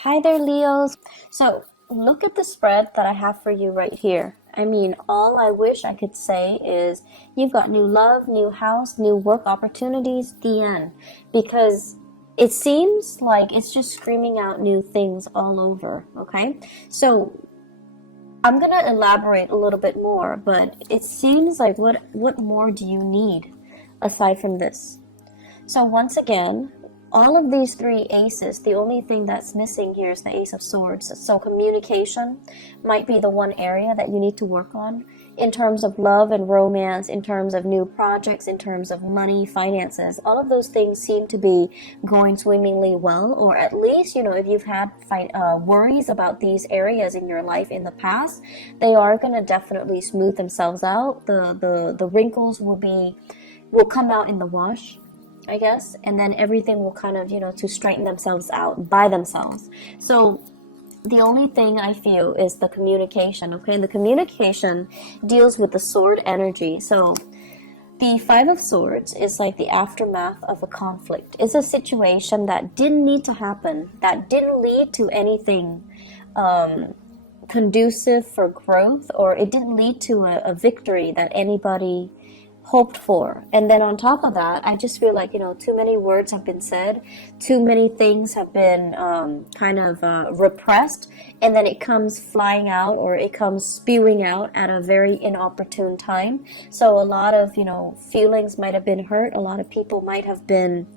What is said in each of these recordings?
Hi there, Leos. So, look at the spread that I have for you right here. I mean, all I wish I could say is you've got new love, new house, new work opportunities, the end. Because it seems like it's just screaming out new things all over, okay? So, I'm gonna elaborate a little bit more, but it seems like what more do you need aside from this? So once again, all of these three aces, the only thing that's missing here is the Ace of Swords. So communication might be the one area that you need to work on in terms of love and romance, in terms of new projects, in terms of money, finances. All of those things seem to be going swimmingly well, or at least, if you've had worries about these areas in your life in the past, they are going to definitely smooth themselves out. The wrinkles will come out in the wash, I guess, and then everything will kind of, to straighten themselves out by themselves. So the only thing I feel is the communication, okay? And the communication deals with the sword energy. So the Five of Swords is like the aftermath of a conflict. It's a situation that didn't need to happen, that didn't lead to anything conducive for growth, or it didn't lead to a victory that anybody hoped for. And then on top of that, I just feel like, too many words have been said, too many things have been repressed, and then it comes flying out, or it comes spewing out at a very inopportune time. So a lot of, feelings might have been hurt. A lot of people might have been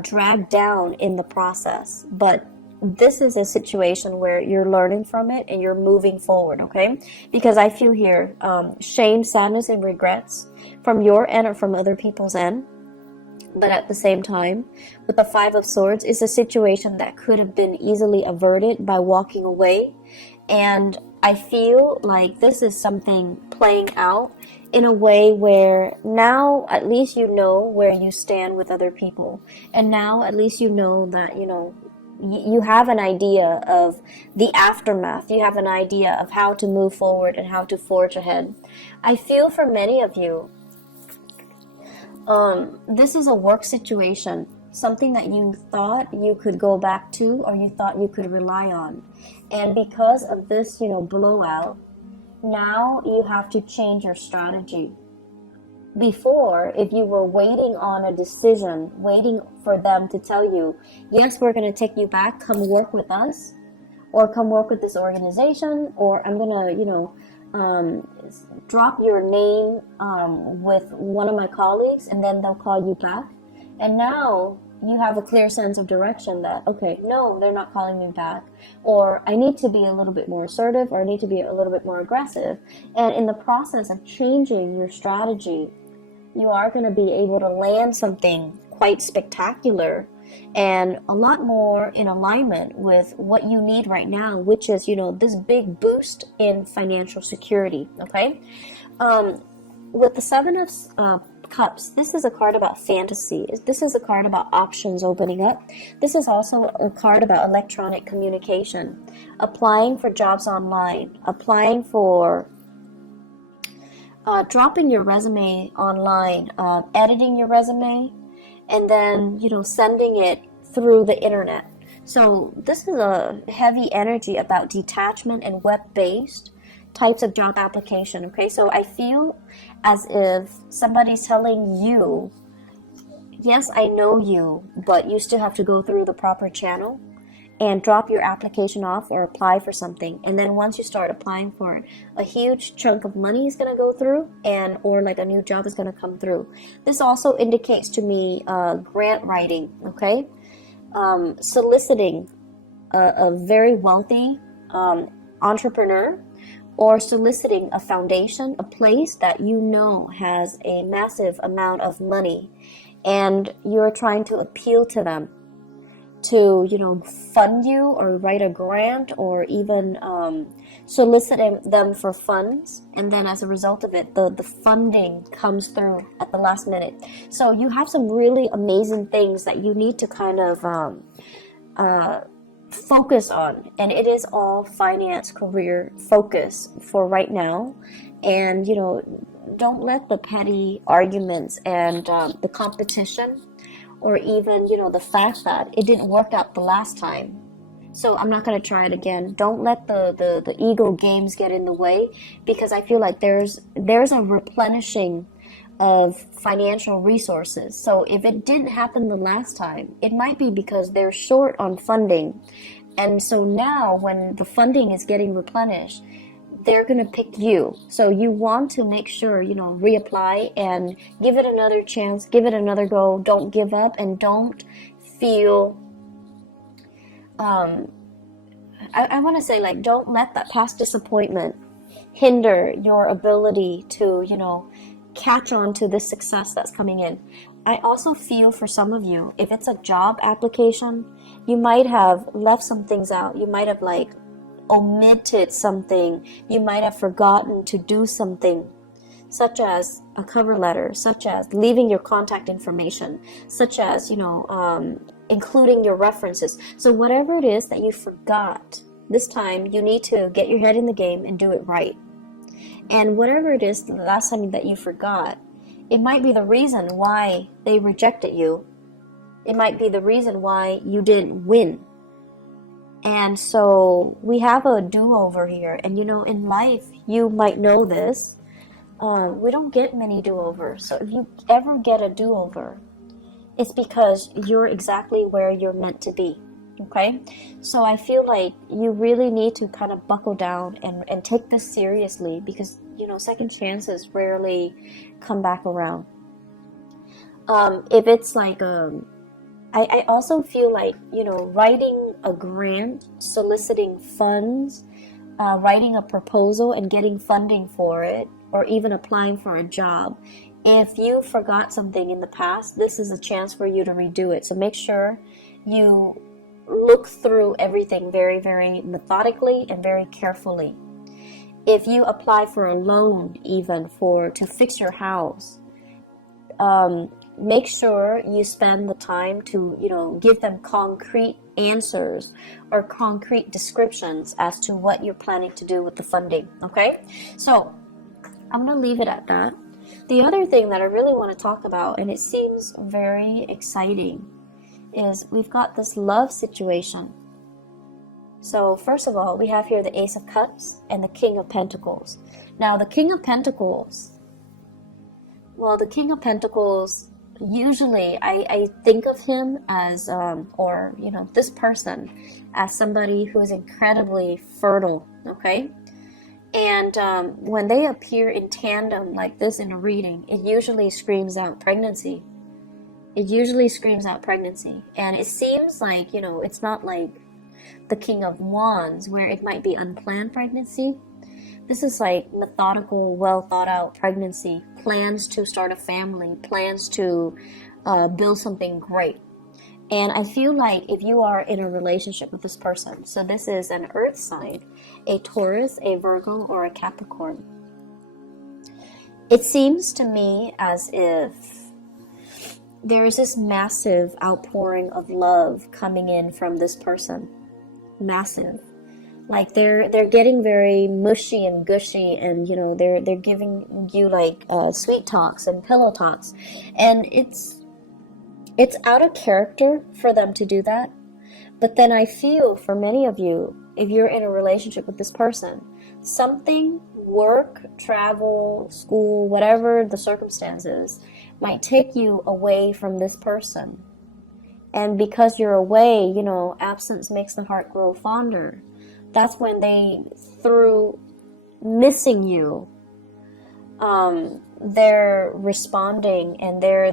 dragged down in the process. But this is a situation where you're learning from it and you're moving forward, okay? Because I feel here shame, sadness, and regrets from your end or from other people's end. But at the same time, with the Five of Swords, it's a situation that could have been easily averted by walking away. And I feel like this is something playing out in a way where now at least you know where you stand with other people. And now at least you know that, you have an idea of the aftermath. You have an idea of how to move forward and how to forge ahead. I feel for many of you, this is a work situation, something that you thought you could go back to or you thought you could rely on. And because of this, blowout, now you have to change your strategy. Before, if you were waiting on a decision, waiting for them to tell you, yes, we're going to take you back, come work with us, or come work with this organization, or I'm going to, drop your name with one of my colleagues, and then they'll call you back. And now you have a clear sense of direction that, okay, no, they're not calling me back, or I need to be a little bit more assertive, or I need to be a little bit more aggressive. And in the process of changing your strategy, you are going to be able to land something quite spectacular and a lot more in alignment with what you need right now, which is, this big boost in financial security, okay? With the Seven of Cups, this is a card about fantasy. This is a card about options opening up. This is also a card about electronic communication, applying for jobs online, applying for dropping your resume online, editing your resume, and then, sending it through the internet. So this is a heavy energy about detachment and web-based types of job application, okay? So I feel as if somebody's telling you, yes, I know you, but you still have to go through the proper channel and drop your application off or apply for something. And then once you start applying for it, a huge chunk of money is going to go through, or like a new job is going to come through. This also indicates to me grant writing, okay? Soliciting a very wealthy entrepreneur, or soliciting a foundation, a place that has a massive amount of money, and you're trying to appeal to them to, fund you or write a grant, or even solicit them for funds. And then as a result of it, the funding comes through at the last minute. So you have some really amazing things that you need to kind of focus on. And it is all finance career focus for right now. And, don't let the petty arguments and the competition, or even, the fact that it didn't work out the last time, So I'm not going to try it again. Don't let the ego games get in the way, because I feel like there's a replenishing of financial resources. So if it didn't happen the last time, it might be because they're short on funding. And so now when the funding is getting replenished, they're going to pick you. So you want to make sure, reapply and give it another chance, give it another go. Don't give up, and don't feel, I want to say, like, don't let that past disappointment hinder your ability to, catch on to this success that's coming in. I also feel for some of you, if it's a job application, you might have left some things out. You might have omitted something. You might have forgotten to do something, such as a cover letter, such as leaving your contact information, such as, including your references. So whatever it is that you forgot, this time you need to get your head in the game and do it right. And whatever it is the last time that you forgot, it might be the reason why they rejected you. It might be the reason why you didn't win. And so we have a do-over here. And in life, you might know this. We don't get many do-overs. So if you ever get a do-over, it's because you're exactly where you're meant to be. Okay? So I feel like you really need to kind of buckle down and take this seriously, because, second chances rarely come back around. If it's like, I also feel like, writing a grant, soliciting funds, writing a proposal and getting funding for it, or even applying for a job. If you forgot something in the past, this is a chance for you to redo it. So make sure you look through everything very, very methodically and very carefully. If you apply for a loan, even to fix your house, make sure you spend the time to, give them concrete answers or concrete descriptions as to what you're planning to do with the funding. Okay? So I'm going to leave it at that. The other thing that I really want to talk about, and it seems very exciting, is we've got this love situation. So first of all, we have here the Ace of Cups and the King of Pentacles. Now the King of Pentacles, usually I think of him as, this person as somebody who is incredibly fertile, okay? And when they appear in tandem like this in a reading, it usually screams out pregnancy. And it seems like, it's not like the King of Wands, where it might be unplanned pregnancy. This is like methodical, well thought out pregnancy, plans to start a family, plans to build something great. And I feel like if you are in a relationship with this person, so this is an earth sign, a Taurus, a Virgo, or a Capricorn, it seems to me as if there is this massive outpouring of love coming in from this person. Massive. Like they're getting very mushy and gushy, and they're giving you sweet talks and pillow talks, and it's out of character for them to do that. But then I feel for many of you, if you're in a relationship with this person, something, work, travel, school, whatever the circumstances, might take you away from this person. And because you're away, absence makes the heart grow fonder. That's when they, through missing you, they're responding, and they're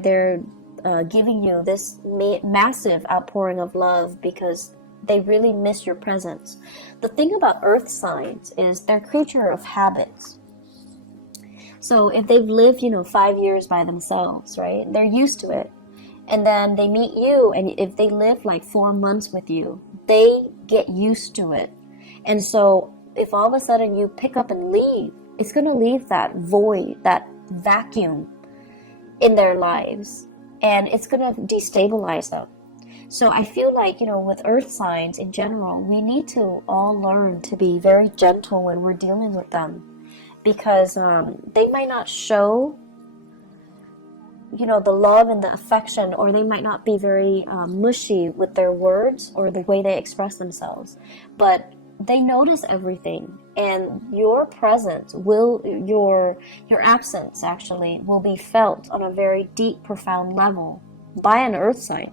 giving you this massive outpouring of love because they really miss your presence. The thing about earth signs is they're creature of habits. So if they've lived, 5 years by themselves, right, they're used to it. And then they meet you, and if they live 4 months with you, they get used to it. And so if all of a sudden you pick up and leave, it's going to leave that void, that vacuum in their lives, and it's going to destabilize them. So I feel like, with earth signs in general, we need to all learn to be very gentle when we're dealing with them, because they might not show you know, the love and the affection, or they might not be very mushy with their words or the way they express themselves, but they notice everything, and your presence will, your absence actually will be felt on a very deep, profound level by an earth sign.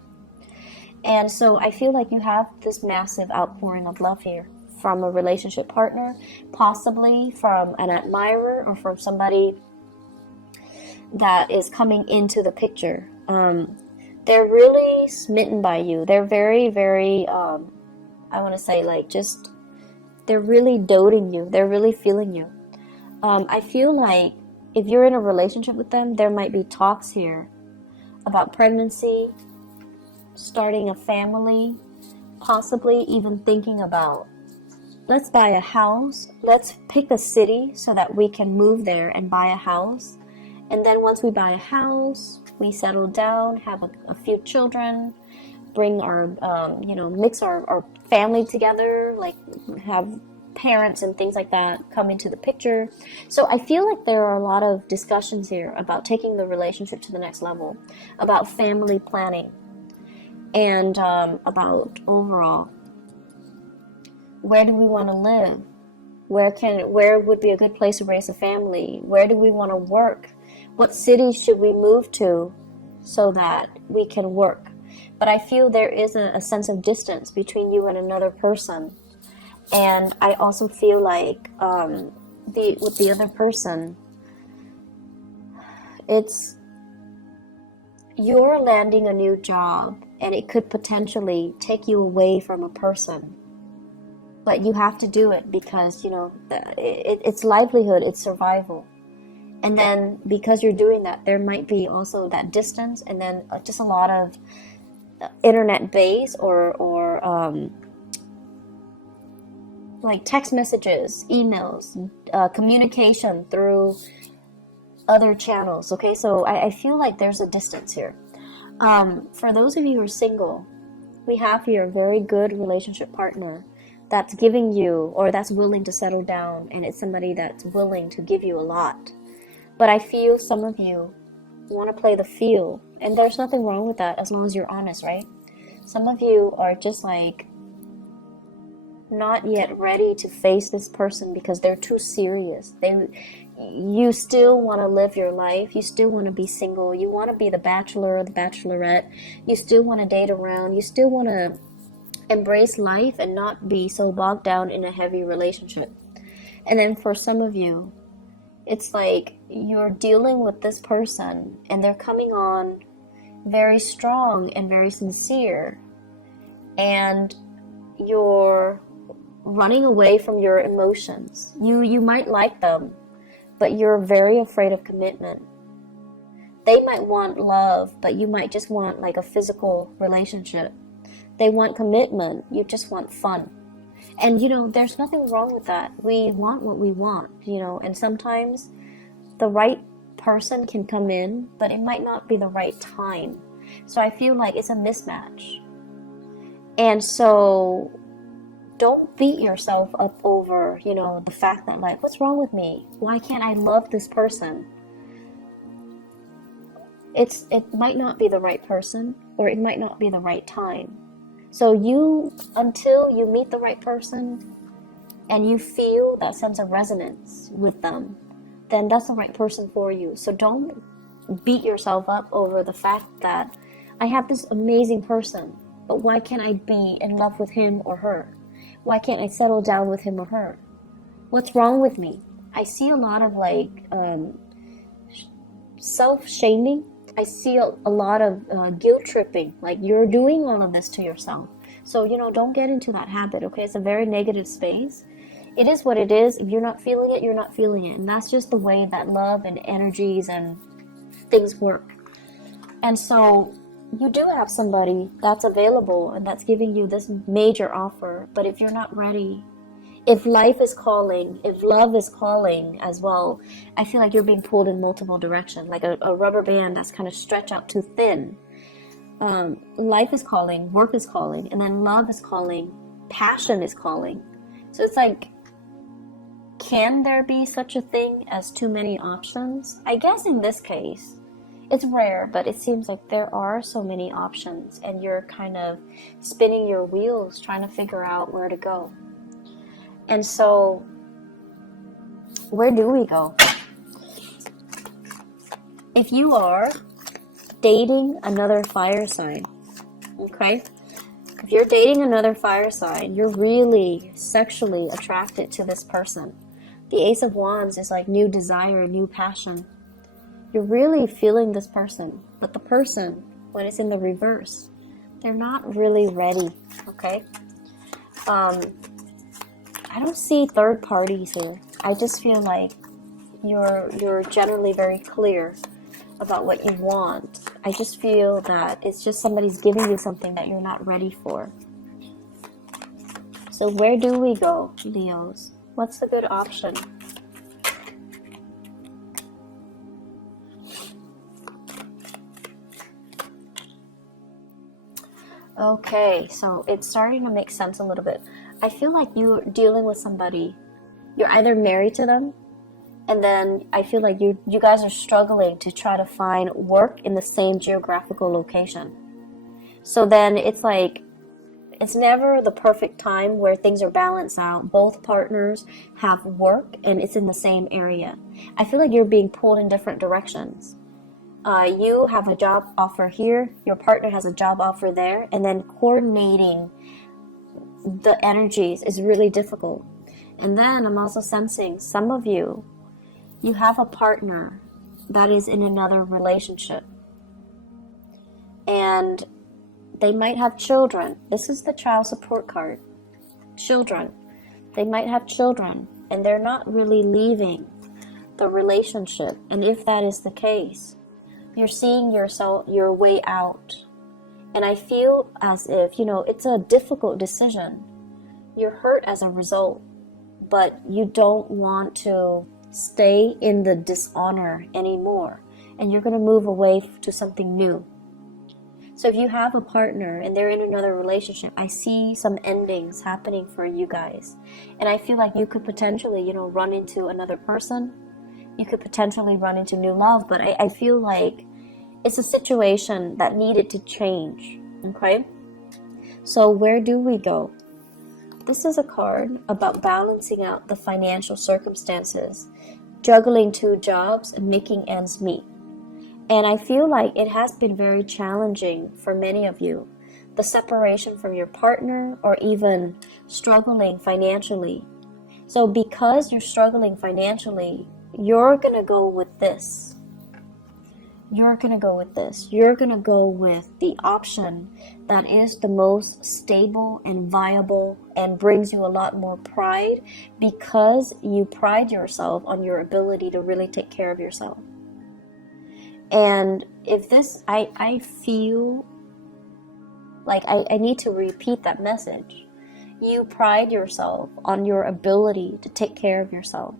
And so I feel like you have this massive outpouring of love here from a relationship partner, possibly from an admirer or from somebody that is coming into the picture. They're really smitten by you. They're very, very, I want to say, like, just, they're really doting you. They're really feeling you. I feel like if you're in a relationship with them, there might be talks here about pregnancy, starting a family, possibly even thinking about, let's buy a house, let's pick a city so that we can move there and buy a house. And then once we buy a house, we settle down, have a few children, bring our, mix our family together, like have parents and things like that come into the picture. So I feel like there are a lot of discussions here about taking the relationship to the next level, about family planning, and about overall, where do we want to live? Where would be a good place to raise a family? Where do we want to work? What city should we move to so that we can work? But I feel there is a sense of distance between you and another person. And I also feel like with the other person, it's, you're landing a new job and it could potentially take you away from a person. But you have to do it because, it's livelihood, it's survival. And then because you're doing that, there might be also that distance, and then just a lot of internet base or like text messages, emails, communication through other channels. Okay, so I feel like there's a distance here. For those of you who are single, we have here a very good relationship partner that's giving you, or that's willing to settle down, and it's somebody that's willing to give you a lot. But I feel some of you want to play the feel, and there's nothing wrong with that as long as you're honest, right? Some of you are just like not yet ready to face this person because they're too serious. You still want to live your life. You still want to be single. You want to be the bachelor or the bachelorette. You still want to date around. You still want to embrace life and not be so bogged down in a heavy relationship. And then for some of you, it's like you're dealing with this person and they're coming on very strong and very sincere, and you're running away from your emotions. You might like them, but you're very afraid of commitment. They might want love, but you might just want like a physical relationship. They want commitment, you just want fun. And there's nothing wrong with that. We want what we want, and sometimes the right person can come in, but it might not be the right time. So I feel like it's a mismatch. And so don't beat yourself up over, the fact that, like, what's wrong with me? Why can't I love this person? It might not be the right person, or it might not be the right time. So until you meet the right person and you feel that sense of resonance with them, then that's the right person for you. So don't beat yourself up over the fact that I have this amazing person, but why can't I be in love with him or her? Why can't I settle down with him or her? What's wrong with me? I see a lot of self-shaming. I see a lot of guilt tripping, like you're doing all of this to yourself. So, don't get into that habit, okay? It's a very negative space. It is what it is. If you're not feeling it, you're not feeling it. And that's just the way that love and energies and things work. And so you do have somebody that's available and that's giving you this major offer. But if you're not ready, if life is calling, if love is calling as well, I feel like you're being pulled in multiple directions, like a rubber band that's kind of stretched out too thin. Life is calling, work is calling, and then love is calling, passion is calling. So it's like, can there be such a thing as too many options? I guess in this case, It's rare, but it seems like there are so many options, and you're kind of spinning your wheels trying to figure out where to go. And so, where do we go? If you are dating another fire sign, okay? If you're dating another fire sign, you're really sexually attracted to this person. The Ace of Wands is like new desire, new passion. You're really feeling this person, but the person, when it's in the reverse, they're not really ready, okay? I don't see third parties here. I just feel like you're generally very clear about what you want. I just feel that it's just somebody's giving you something that you're not ready for. So where do we go, Leos? What's the good option? Okay, so it's starting to make sense a little bit. I feel like you're dealing with somebody. You're either married to them, and then I feel like you guys are struggling to try to find work in the same geographical location. So then it's like, it's never the perfect time where things are balanced out. Both partners have work and it's in the same area. I feel like you're being pulled in different directions. You have a job offer here, your partner has a job offer there, and then coordinating the energies is really difficult. And then I'm also sensing some of you have a partner that is in another relationship. And they might have children. This is the child support card. Children. They might have children, and they're not really leaving the relationship. And if that is the case, you're seeing your way out. And I feel as if, it's a difficult decision. You're hurt as a result, but you don't want to stay in the dishonor anymore. And you're going to move away to something new. So if you have a partner and they're in another relationship, I see some endings happening for you guys. And I feel like you could potentially, run into another person. You could potentially run into new love, but I feel like it's a situation that needed to change, okay? So where do we go? This is a card about balancing out the financial circumstances, juggling 2 jobs, and making ends meet. And I feel like it has been very challenging for many of you. The separation from your partner or even struggling financially. So because you're struggling financially, you're going to go with this. You're going to go with this. You're going to go with the option that is the most stable and viable and brings you a lot more pride because you pride yourself on your ability to really take care of yourself. And if this, I feel like I need to repeat that message. You pride yourself on your ability to take care of yourself.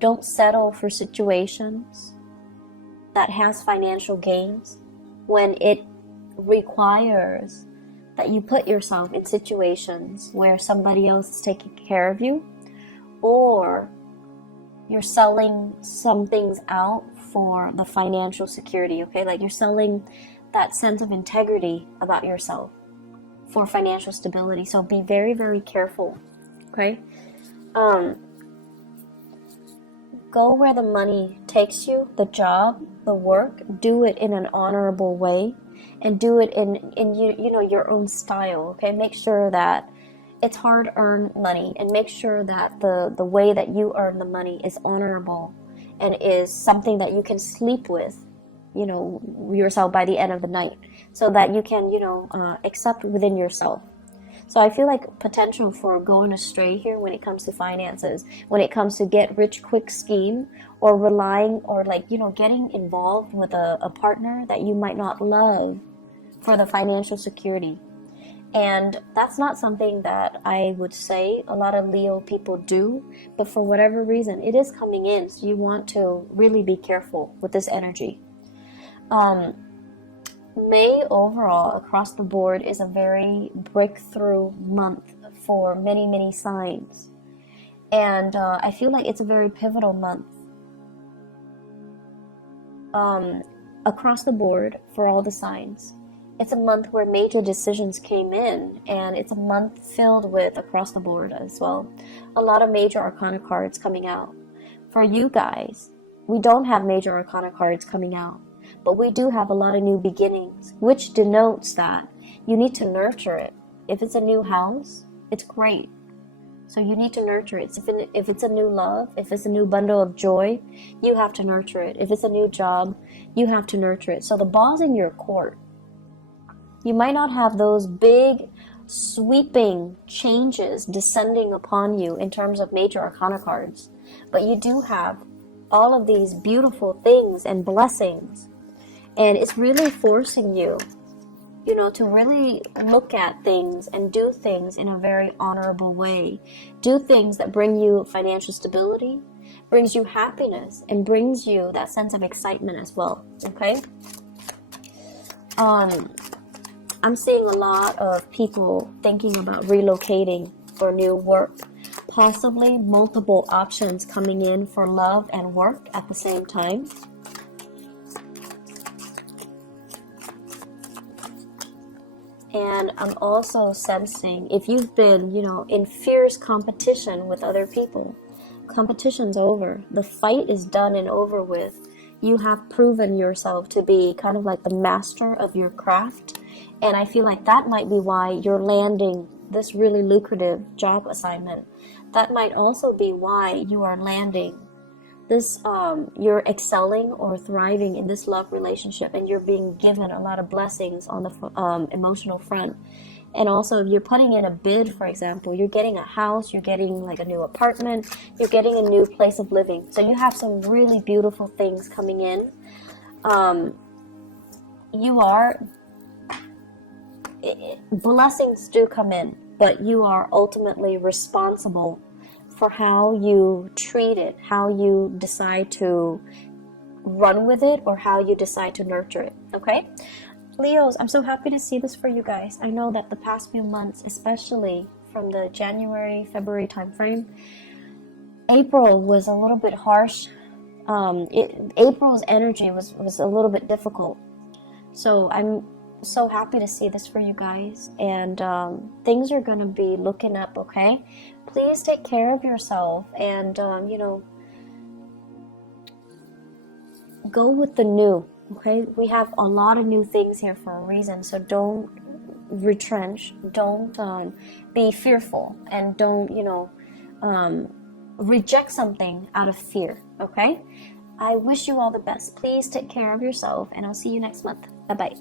Don't settle for situations that has financial gains when it requires that you put yourself in situations where somebody else is taking care of you, or you're selling some things out for the financial security, okay? Like you're selling that sense of integrity about yourself for financial stability. So be very, very careful, okay? Go where the money takes you, the job, the work. Do it in an honorable way, and do it in your own style, okay? Make sure that it's hard-earned money, and make sure that the way that you earn the money is honorable and is something that you can sleep with, yourself by the end of the night, so that you can, accept within yourself. So I feel like potential for going astray here when it comes to finances, when it comes to get rich quick scheme, or relying, or getting involved with a partner that you might not love for the financial security. And that's not something that I would say a lot of Leo people do, but for whatever reason, it is coming in. So you want to really be careful with this energy. May overall across the board is a very breakthrough month for many, many signs. And I feel like it's a very pivotal month. across the board for all the signs. It's a month where major decisions came in, and it's a month filled with across the board as well. A lot of major arcana cards coming out. For you guys, we don't have major arcana cards coming out, but we do have a lot of new beginnings, which denotes that you need to nurture it. If it's a new house, it's great. So you need to nurture it. If it's a new love, if it's a new bundle of joy, you have to nurture it. If it's a new job, you have to nurture it. So the ball's in your court. You might not have those big, sweeping changes descending upon you in terms of major arcana cards, but you do have all of these beautiful things and blessings, and it's really forcing you, to really look at things and do things in a very honorable way. Do things that bring you financial stability, brings you happiness, and brings you that sense of excitement as well, okay? I'm seeing a lot of people thinking about relocating for new work, possibly multiple options coming in for love and work at the same time. And I'm also sensing if you've been, in fierce competition with other people, competition's over. The fight is done and over with. You have proven yourself to be kind of like the master of your craft. And I feel like that might be why you're landing this really lucrative job assignment. That might also be why you are landing this, you're excelling or thriving in this love relationship, and you're being given a lot of blessings on the emotional front. And also, if you're putting in a bid, for example, you're getting a house, you're getting like a new apartment, you're getting a new place of living. So you have some really beautiful things coming in. Blessings do come in, but you are ultimately responsible for how you treat it, how you decide to run with it, or how you decide to nurture it, okay? Leos, I'm so happy to see this for you guys. I know that the past few months, especially from the January, February timeframe, April was a little bit harsh. April's energy was a little bit difficult. So I'm so happy to see this for you guys, and things are going to be looking up, okay? Please take care of yourself, and go with the new, okay? We have a lot of new things here for a reason, so don't retrench, don't be fearful, and don't reject something out of fear, okay? I wish you all the best. Please take care of yourself, and I'll see you next month. Bye bye.